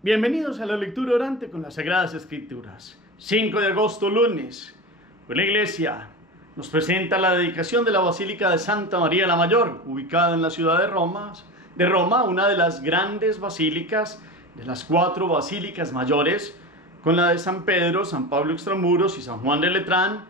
Bienvenidos a la lectura orante con las Sagradas Escrituras. 5 de agosto, lunes. Hoy la Iglesia nos presenta la dedicación de la Basílica de Santa María la Mayor, ubicada en la ciudad de Roma, una de las grandes basílicas, de las 4 basílicas mayores, con la de San Pedro, San Pablo Extramuros y San Juan de Letrán.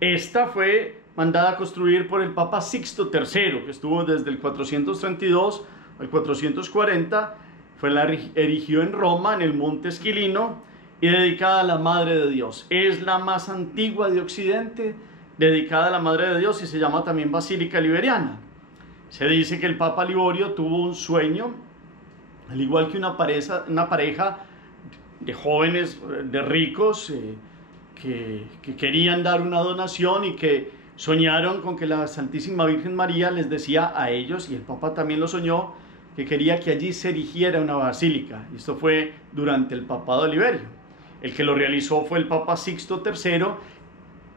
Esta fue mandada a construir por el Papa Sixto III, que estuvo desde el 432 al 440, la erigió en Roma, en el Monte Esquilino, y dedicada a la Madre de Dios. Es la más antigua de Occidente, dedicada a la Madre de Dios, y se llama también Basílica Liberiana. Se dice que el Papa Liborio tuvo un sueño, al igual que una pareja de jóvenes, de ricos, que querían dar una donación y que soñaron con que la Santísima Virgen María les decía a ellos, y el Papa también lo soñó, que quería que allí se erigiera una basílica. Esto fue durante el papado de Liberio. El que lo realizó fue el Papa Sixto III,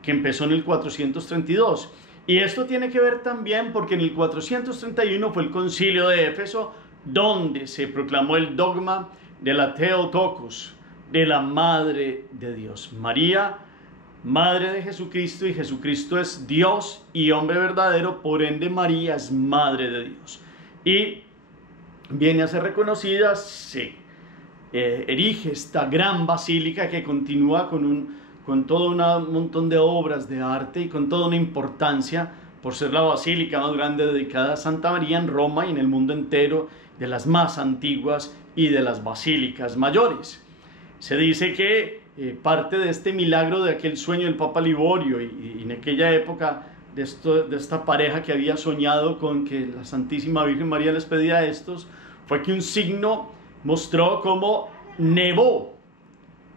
que empezó en el 432. Y esto tiene que ver también porque en el 431 fue el Concilio de Éfeso, donde se proclamó el dogma de la Theotokos, de la Madre de Dios. María, Madre de Jesucristo, y Jesucristo es Dios y hombre verdadero, por ende María es Madre de Dios. Y viene a ser reconocida, se erige esta gran basílica que continúa con todo un montón de obras de arte y con toda una importancia por ser la basílica más grande dedicada a Santa María en Roma y en el mundo entero, de las más antiguas y de las basílicas mayores. Se dice que parte de este milagro de aquel sueño del Papa Liborio y en aquella época de esta pareja que había soñado con que la Santísima Virgen María les pedía a estos, fue que un signo mostró cómo nevó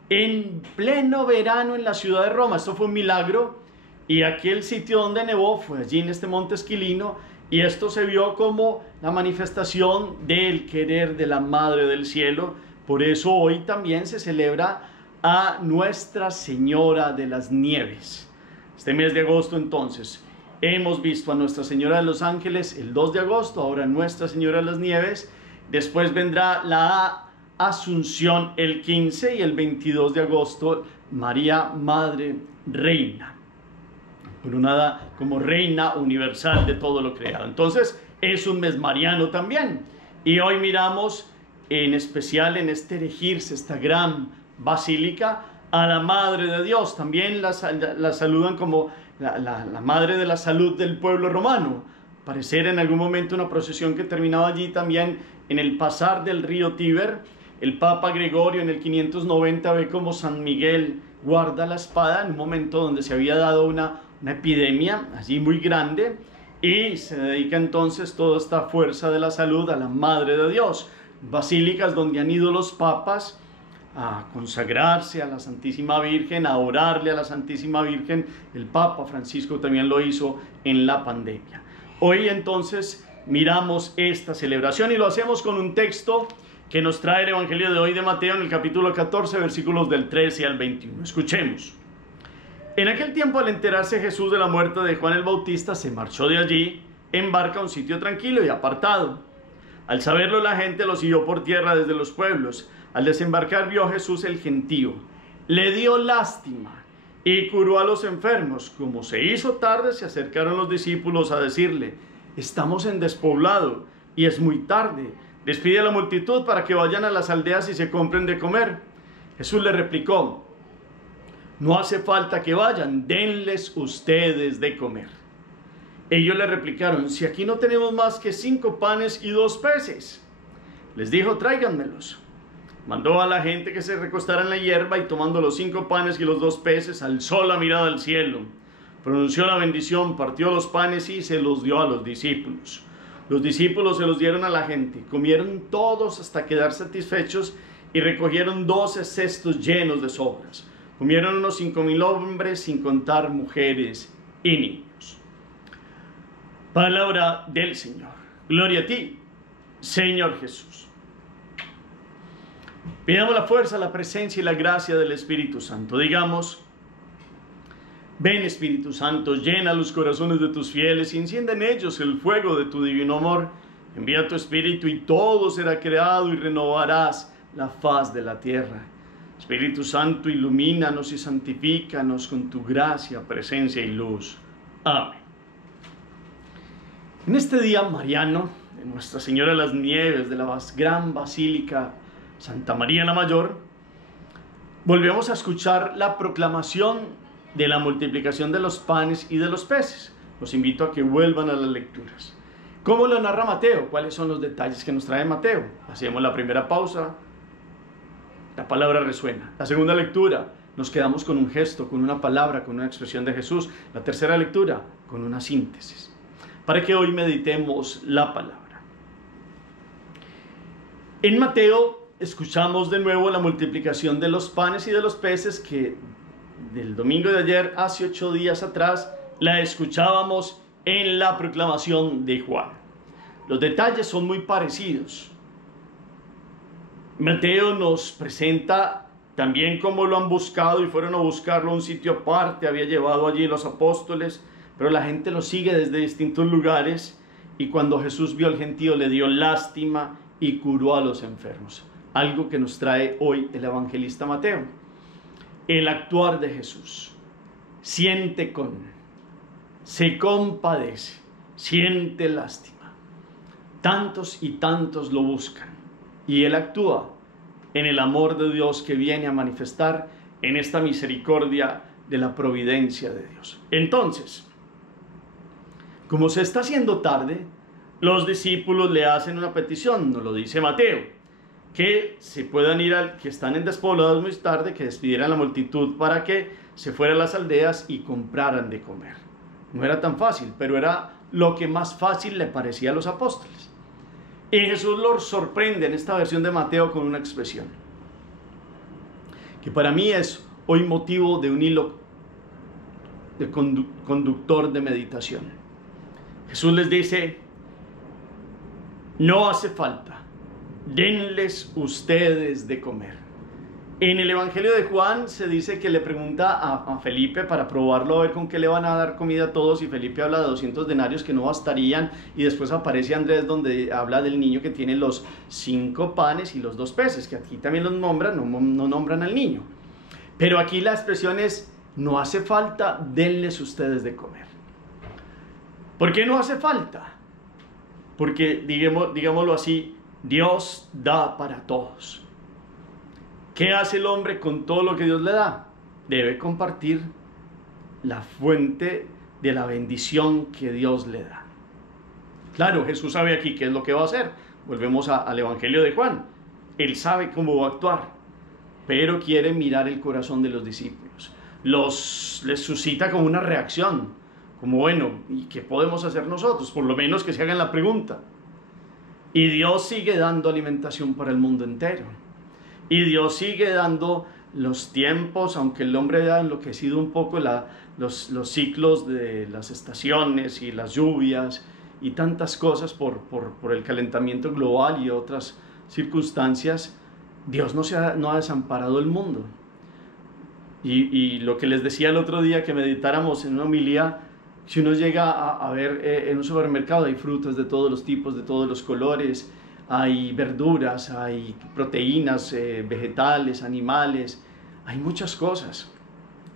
en pleno verano en la ciudad de Roma. Esto fue un milagro, y aquel sitio donde nevó fue allí en este Monte Esquilino, y esto se vio como la manifestación del querer de la Madre del Cielo. Por eso hoy también se celebra a Nuestra Señora de las Nieves. Este mes de agosto, entonces, hemos visto a Nuestra Señora de los Ángeles el 2 de agosto, ahora Nuestra Señora de las Nieves. Después vendrá la Asunción el 15, y el 22 de agosto María Madre Reina, coronada como Reina Universal de todo lo creado. Entonces es un mes mariano también. Y hoy miramos en especial en este erigirse, esta gran basílica, a la Madre de Dios. También la saludan como la Madre de la Salud del pueblo romano. Parecer en algún momento una procesión que terminaba allí también en el pasar del río Tíber. El Papa Gregorio en el 590 ve como San Miguel guarda la espada en un momento donde se había dado una epidemia allí muy grande, y se dedica entonces toda esta fuerza de la salud a la Madre de Dios. Basílicas donde han ido los papas a consagrarse a la Santísima Virgen, a orarle a la Santísima Virgen. El Papa Francisco también lo hizo en la pandemia. Hoy entonces miramos esta celebración y lo hacemos con un texto que nos trae el Evangelio de hoy de Mateo en el capítulo 14, versículos del 13 al 21. Escuchemos. En aquel tiempo, al enterarse Jesús de la muerte de Juan el Bautista, se marchó de allí en barca a un sitio tranquilo y apartado. Al saberlo, la gente lo siguió por tierra desde los pueblos. Al desembarcar vio a Jesús el gentío, le dio lástima y curó a los enfermos. Como se hizo tarde, se acercaron los discípulos a decirle: estamos en despoblado y es muy tarde. Despide a la multitud para que vayan a las aldeas y se compren de comer. Jesús le replicó: no hace falta que vayan, denles ustedes de comer. Ellos le replicaron: si aquí no tenemos más que 5 panes y 2 peces. Les dijo: tráiganmelos. Mandó a la gente que se recostara en la hierba, y tomando los 5 panes y los 2 peces, alzó la mirada al cielo, pronunció la bendición, partió los panes y se los dio a los discípulos. Los discípulos se los dieron a la gente, comieron todos hasta quedar satisfechos y recogieron 12 cestos llenos de sobras. Comieron unos 5,000 hombres, sin contar mujeres y niños. Palabra del Señor. Gloria a ti, Señor Jesús. Pidamos la fuerza, la presencia y la gracia del Espíritu Santo. Digamos: ven, Espíritu Santo, llena los corazones de tus fieles y enciende en ellos el fuego de tu divino amor. Envía tu Espíritu y todo será creado y renovarás la faz de la tierra. Espíritu Santo, ilumínanos y santifícanos con tu gracia, presencia y luz. Amén. En este día mariano de Nuestra Señora de las Nieves, de la gran Basílica Santa María la Mayor, volvemos a escuchar la proclamación de la multiplicación de los panes y de los peces. Los invito a que vuelvan a las lecturas. ¿Cómo lo narra Mateo? ¿Cuáles son los detalles que nos trae Mateo? Hacemos la primera pausa. La palabra resuena. La segunda lectura, nos quedamos con un gesto, con una palabra, con una expresión de Jesús. La tercera lectura, con una síntesis. Para que hoy meditemos la palabra. En Mateo escuchamos de nuevo la multiplicación de los panes y de los peces que del domingo de ayer, hace 8 días atrás, la escuchábamos en la proclamación de Juan. Los detalles son muy parecidos. Mateo nos presenta también cómo lo han buscado y fueron a buscarlo a un sitio aparte, había llevado allí los apóstoles, pero la gente lo sigue desde distintos lugares y cuando Jesús vio al gentío le dio lástima y curó a los enfermos. Algo que nos trae hoy el evangelista Mateo. El actuar de Jesús. Siente se compadece, siente lástima. Tantos y tantos lo buscan. Y Él actúa en el amor de Dios que viene a manifestar en esta misericordia de la providencia de Dios. Entonces, como se está haciendo tarde, los discípulos le hacen una petición, nos lo dice Mateo, que se puedan ir que están en despoblados muy tarde, que despidieran la multitud para que se fueran a las aldeas y compraran de comer. No era tan fácil, pero era lo que más fácil le parecía a los apóstoles. Y Jesús los sorprende en esta versión de Mateo con una expresión que para mí es hoy motivo de un hilo de conductor de meditación. Jesús les dice: no hace falta, denles ustedes de comer. En el Evangelio de Juan se dice que le pregunta a Felipe para probarlo a ver con qué le van a dar comida a todos, y Felipe habla de 200 denarios que no bastarían, y después aparece Andrés donde habla del niño que tiene los 5 panes y los 2 peces, que aquí también los nombran, no nombran al niño. Pero aquí la expresión es: no hace falta, denles ustedes de comer. ¿Por qué no hace falta? Porque, digámoslo así, Dios da para todos. ¿Qué hace el hombre con todo lo que Dios le da? Debe compartir la fuente de la bendición que Dios le da. Claro, Jesús sabe aquí qué es lo que va a hacer. Volvemos al Evangelio de Juan. Él sabe cómo va a actuar, pero quiere mirar el corazón de los discípulos. Les suscita como una reacción, como bueno, ¿y qué podemos hacer nosotros? Por lo menos que se hagan la pregunta. Y Dios sigue dando alimentación para el mundo entero. Y Dios sigue dando los tiempos, aunque el hombre ha enloquecido un poco los ciclos de las estaciones y las lluvias y tantas cosas por el calentamiento global y otras circunstancias. Dios no ha desamparado el mundo. Y lo que les decía el otro día que meditáramos en una homilía, si uno llega a ver en un supermercado, hay frutas de todos los tipos, de todos los colores, hay verduras, hay proteínas, vegetales, animales, hay muchas cosas.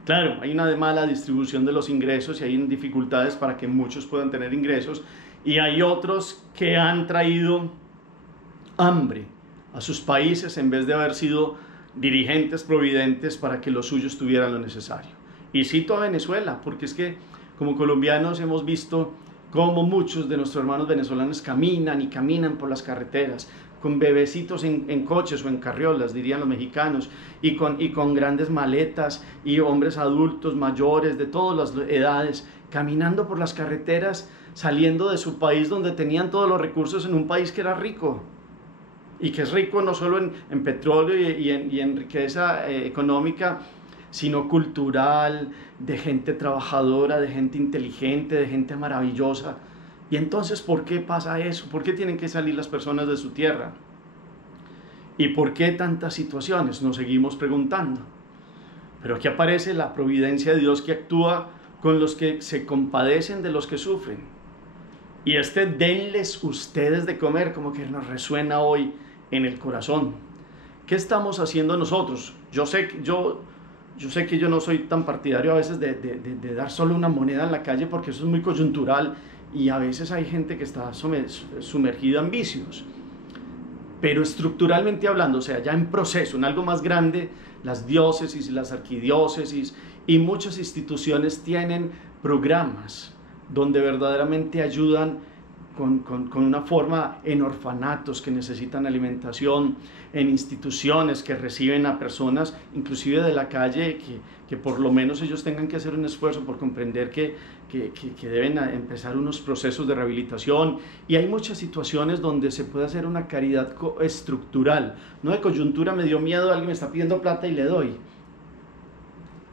Claro, hay una mala distribución de los ingresos y hay dificultades para que muchos puedan tener ingresos, y hay otros que han traído hambre a sus países en vez de haber sido dirigentes providentes para que los suyos tuvieran lo necesario. Y cito a Venezuela, porque es que como colombianos hemos visto cómo muchos de nuestros hermanos venezolanos caminan por las carreteras, con bebecitos en coches o en carriolas, dirían los mexicanos, y con grandes maletas, y hombres adultos, mayores, de todas las edades, caminando por las carreteras, saliendo de su país donde tenían todos los recursos, en un país que era rico, y que es rico no solo en petróleo y en riqueza económica, sino cultural, de gente trabajadora, de gente inteligente, de gente maravillosa. Y entonces, ¿por qué pasa eso? ¿Por qué tienen que salir las personas de su tierra? ¿Y por qué tantas situaciones? Nos seguimos preguntando. Pero aquí aparece la providencia de Dios que actúa con los que se compadecen de los que sufren. Y denles ustedes de comer, como que nos resuena hoy en el corazón. ¿Qué estamos haciendo nosotros? Yo sé que yo no soy tan partidario a veces de dar solo una moneda en la calle, porque eso es muy coyuntural y a veces hay gente que está sumergida en vicios. Pero estructuralmente hablando, o sea, ya en proceso, en algo más grande, las diócesis y las arquidiócesis y muchas instituciones tienen programas donde verdaderamente ayudan con una forma en orfanatos que necesitan alimentación, en instituciones que reciben a personas, inclusive de la calle, que por lo menos ellos tengan que hacer un esfuerzo por comprender que deben empezar unos procesos de rehabilitación. Y hay muchas situaciones donde se puede hacer una caridad estructural, no de coyuntura, me dio miedo, alguien me está pidiendo plata y le doy.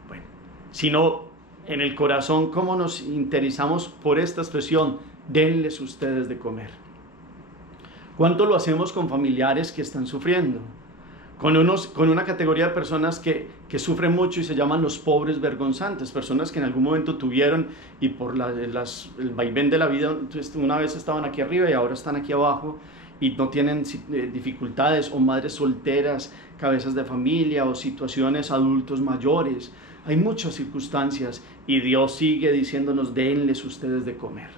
Bueno, sino en el corazón, cómo nos interesamos por esta expresión, denles ustedes de comer. ¿Cuánto lo hacemos con familiares que están sufriendo? Con una categoría de personas que sufren mucho y se llaman los pobres vergonzantes, personas que en algún momento tuvieron y por el vaivén de la vida, una vez estaban aquí arriba y ahora están aquí abajo y no tienen dificultades, o madres solteras, cabezas de familia, o situaciones adultos mayores. Hay muchas circunstancias y Dios sigue diciéndonos, denles ustedes de comer.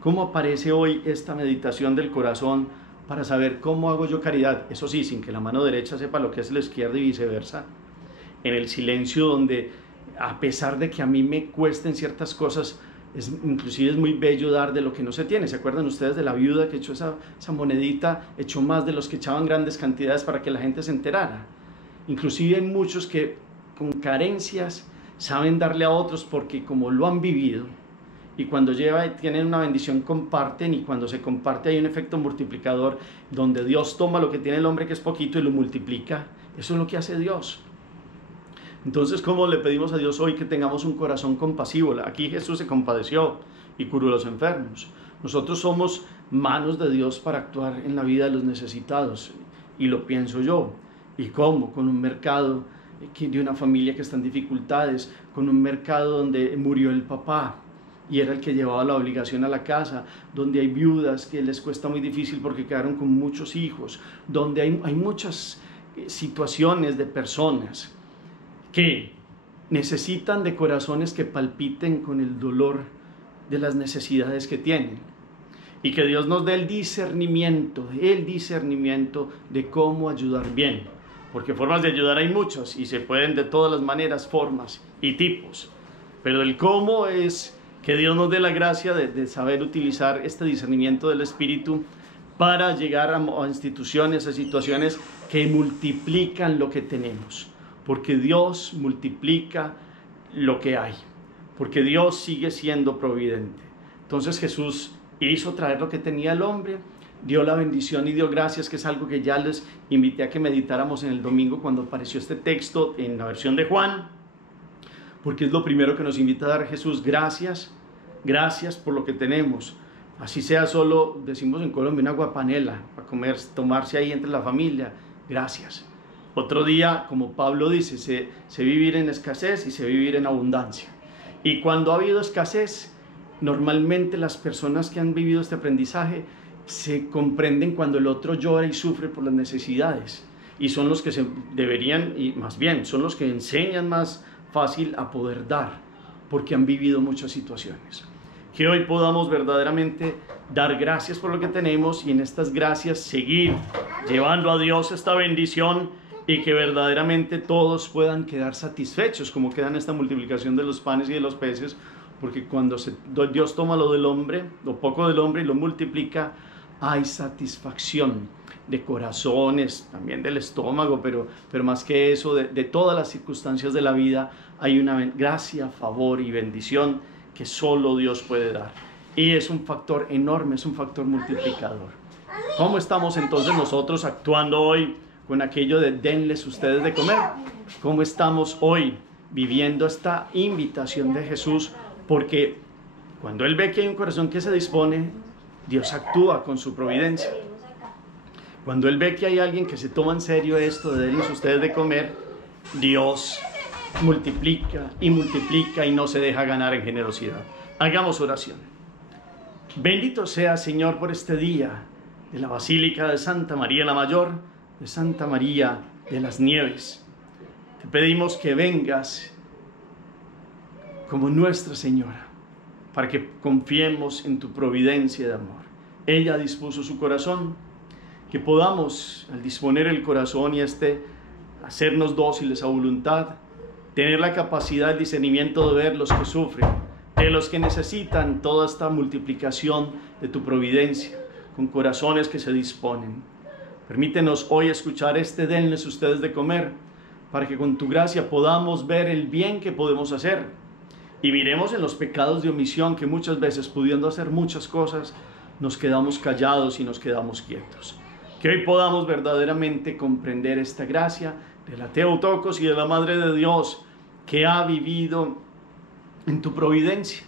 ¿Cómo aparece hoy esta meditación del corazón para saber cómo hago yo caridad? Eso sí, sin que la mano derecha sepa lo que es la izquierda y viceversa. En el silencio donde, a pesar de que a mí me cuesten ciertas cosas, inclusive es muy bello dar de lo que no se tiene. ¿Se acuerdan ustedes de la viuda que echó esa monedita? Echó más de los que echaban grandes cantidades para que la gente se enterara. Inclusive hay muchos que con carencias saben darle a otros porque como lo han vivido, y cuando tienen una bendición comparten, y cuando se comparte hay un efecto multiplicador donde Dios toma lo que tiene el hombre que es poquito y lo multiplica. Eso es lo que hace Dios. Entonces, ¿cómo le pedimos a Dios hoy que tengamos un corazón compasivo? Aquí Jesús se compadeció y curó a los enfermos. Nosotros somos manos de Dios para actuar en la vida de los necesitados, y lo pienso yo. ¿Y cómo? Con un mercado de una familia que está en dificultades, con un mercado donde murió el papá y era el que llevaba la obligación a la casa, donde hay viudas que les cuesta muy difícil porque quedaron con muchos hijos, donde hay muchas situaciones de personas que necesitan de corazones que palpiten con el dolor de las necesidades que tienen, y que Dios nos dé el discernimiento de cómo ayudar bien, porque formas de ayudar hay muchas y se pueden de todas las maneras, formas y tipos, pero el cómo es que Dios nos dé la gracia de saber utilizar este discernimiento del Espíritu para llegar a instituciones, a situaciones que multiplican lo que tenemos, porque Dios multiplica lo que hay, porque Dios sigue siendo providente. Entonces Jesús hizo traer lo que tenía el hombre, dio la bendición y dio gracias, que es algo que ya les invité a que meditáramos en el domingo cuando apareció este texto en la versión de Juan, porque es lo primero que nos invita a dar Jesús. Gracias por lo que tenemos, así sea solo, decimos en Colombia, una guapanela para comer, tomarse ahí entre la familia, gracias. Otro día, como Pablo dice, se vivir en escasez y se vivir en abundancia. Y cuando ha habido escasez, normalmente las personas que han vivido este aprendizaje se comprenden cuando el otro llora y sufre por las necesidades, y son los que deberían, y más bien, son los que enseñan más fácil a poder dar, porque han vivido muchas situaciones. Que hoy podamos verdaderamente dar gracias por lo que tenemos, y en estas gracias seguir llevando a Dios esta bendición, y que verdaderamente todos puedan quedar satisfechos, como queda en esta multiplicación de los panes y de los peces, porque cuando Dios toma lo del hombre, lo poco del hombre, y lo multiplica, hay satisfacción de corazones, también del estómago, pero más que eso, de todas las circunstancias de la vida, hay una gracia, favor y bendición que solo Dios puede dar. Y es un factor enorme, es un factor multiplicador. ¿Cómo estamos entonces nosotros actuando hoy con aquello de denles ustedes de comer? ¿Cómo estamos hoy viviendo esta invitación de Jesús? Porque cuando Él ve que hay un corazón que se dispone, Dios actúa con su providencia. Cuando Él ve que hay alguien que se toma en serio esto de denles ustedes de comer, Dios multiplica y multiplica y no se deja ganar en generosidad. Hagamos oración. Bendito sea, Señor, por este día de la Basílica de Santa María la Mayor. de Santa María de las Nieves. Te pedimos que vengas como Nuestra Señora, para que confiemos en tu providencia de amor. Ella dispuso su corazón, que podamos, al disponer el corazón y hacernos dóciles a voluntad, tener la capacidad, el discernimiento de ver los que sufren, de los que necesitan toda esta multiplicación de tu providencia, con corazones que se disponen. Permítenos hoy escuchar denles ustedes de comer, para que con tu gracia podamos ver el bien que podemos hacer y miremos en los pecados de omisión que muchas veces, pudiendo hacer muchas cosas, nos quedamos callados y nos quedamos quietos. Que hoy podamos verdaderamente comprender esta gracia de la Theotokos y de la Madre de Dios, que ha vivido en tu providencia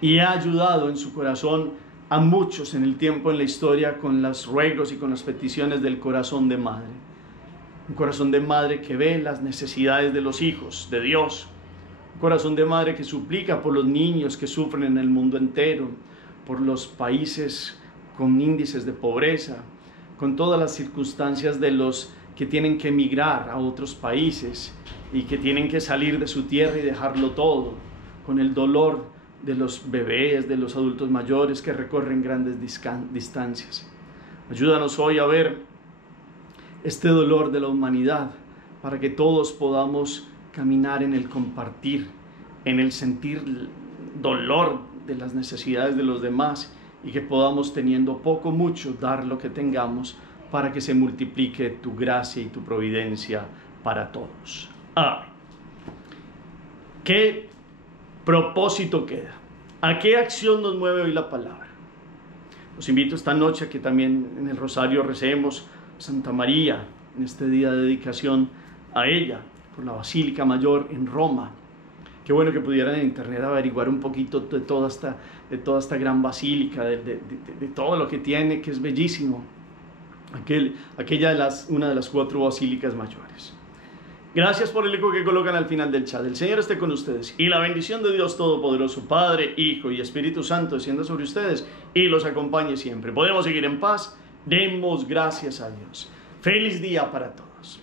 y ha ayudado en su corazón a muchos en el tiempo, en la historia, con los ruegos y con las peticiones del corazón de madre. Un corazón de madre que ve las necesidades de los hijos de Dios. Un corazón de madre que suplica por los niños que sufren en el mundo entero, por los países con índices de pobreza, con todas las circunstancias de los que tienen que emigrar a otros países y que tienen que salir de su tierra y dejarlo todo, con el dolor de los bebés, de los adultos mayores que recorren grandes distancias. Ayúdanos hoy a ver este dolor de la humanidad, para que todos podamos caminar en el compartir, en el sentir dolor de las necesidades de los demás, y que podamos, teniendo poco o mucho, dar lo que tengamos, para que se multiplique tu gracia y tu providencia para todos. Amén. ¿Qué propósito queda? ¿A qué acción nos mueve hoy la palabra? Los invito esta noche a que también en el rosario recemos a Santa María, en este día de dedicación a ella, por la Basílica Mayor en Roma. Qué bueno que pudieran en internet averiguar un poquito de toda esta gran basílica, de todo lo que tiene, que es bellísimo. Una de las 4 basílicas mayores. Gracias por el eco que colocan al final del chat. El Señor esté con ustedes y la bendición de Dios Todopoderoso, Padre, Hijo y Espíritu Santo, descienda sobre ustedes y los acompañe siempre. Podemos seguir en paz. Demos gracias a Dios. Feliz día para todos.